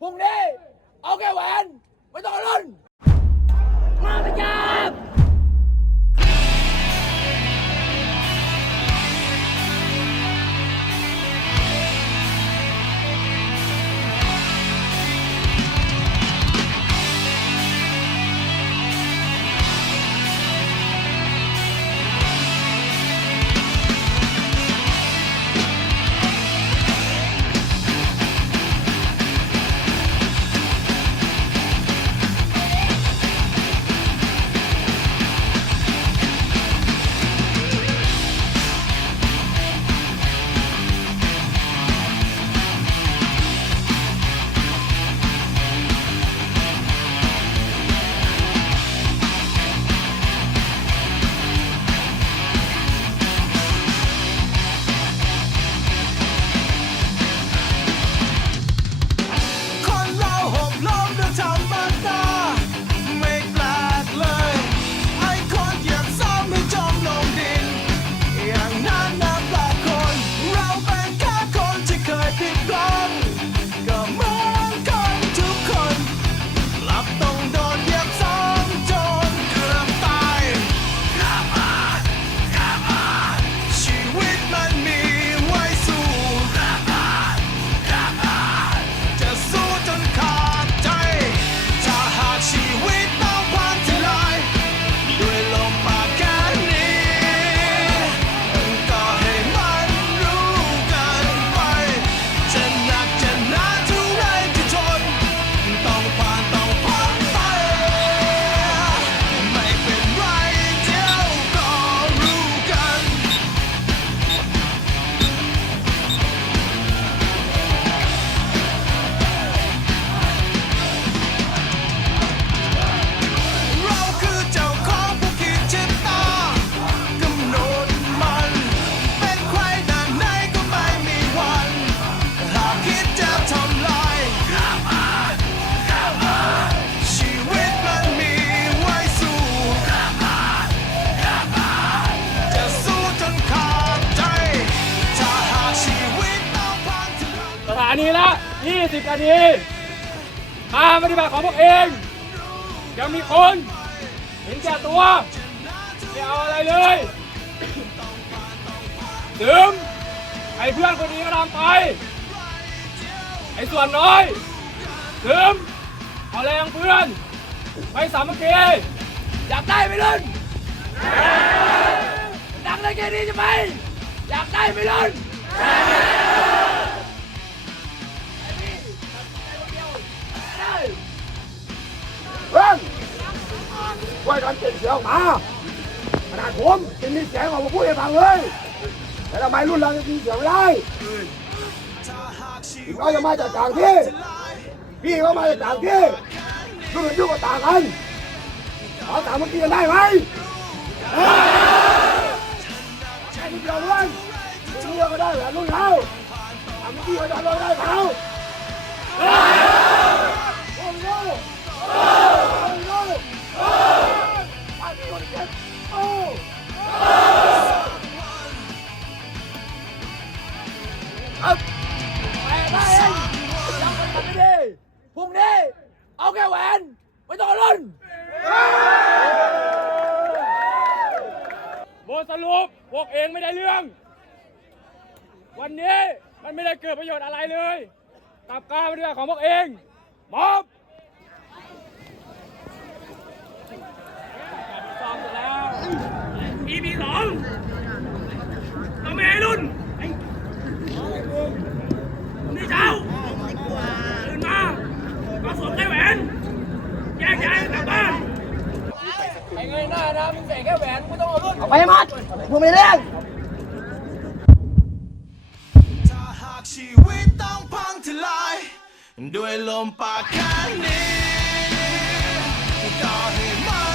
พรุ่งนี้เอาแค่แหวนไม่ต้องรุ่น ลานีละ 20 นาทีการปฏิบัติของพวกเองยังมีคนเห็นแก่ตัวไม่เอาอะไรเลยดื่มให้เพื่อนคนนี้ก็ทำไป ไอ้ส่วนน้อยดื่มเอาแรงเพื่อน ไปสามัคคีอยากได้ไหมลุนดังได้แค่นี้ใช่ไหมอยากได้ไหมลุน ไว้กันเก่งเสียงมาขนาดผมยังมีเสียงออกมาพูดให้ฟังเลยแต่ทำไมรุ่นเราจะมีเสียงไม่ได้ถึงเราจะมาจากต่างที่ พี่ก็มาจากต่างที่รุ่นอายุก็ต่างกันขอถามเมื่อกี้กันได้ไหมเฮ้ยแค่นิดเดียวเองรุ่นเดียวก็ได้แหวนรุ่นเราถามเมื่อกี้ก็จะเราได้เปล่า ครับแต่ได้เองยังไม่ทำไม่ดีพรุ่งนี้เอาแค่แหวนไม่ต้องเอารุ่นบทสรุปพวกเองไม่ได้เรื่อง วันนี้มันไม่ได้เกิดประโยชน์อะไรเลยกับการปฏิบัติของพวกเองมอบซ้อมเสร็จแล้ว EP สองต้องไม่ให้รุ่น นี่เช้าตื่นมามาสวมแค่แหวน แยกย้ายกลับบ้าน ไอ้ เงยหน้านะมึงใส่แค่แหวนมึงต้องเอารุ่นเอาไปให้มัดมึงไม่เล่นถ้าหากชีวิตต้องพังทลายด้วยลมปากแค่นี้ก็ให้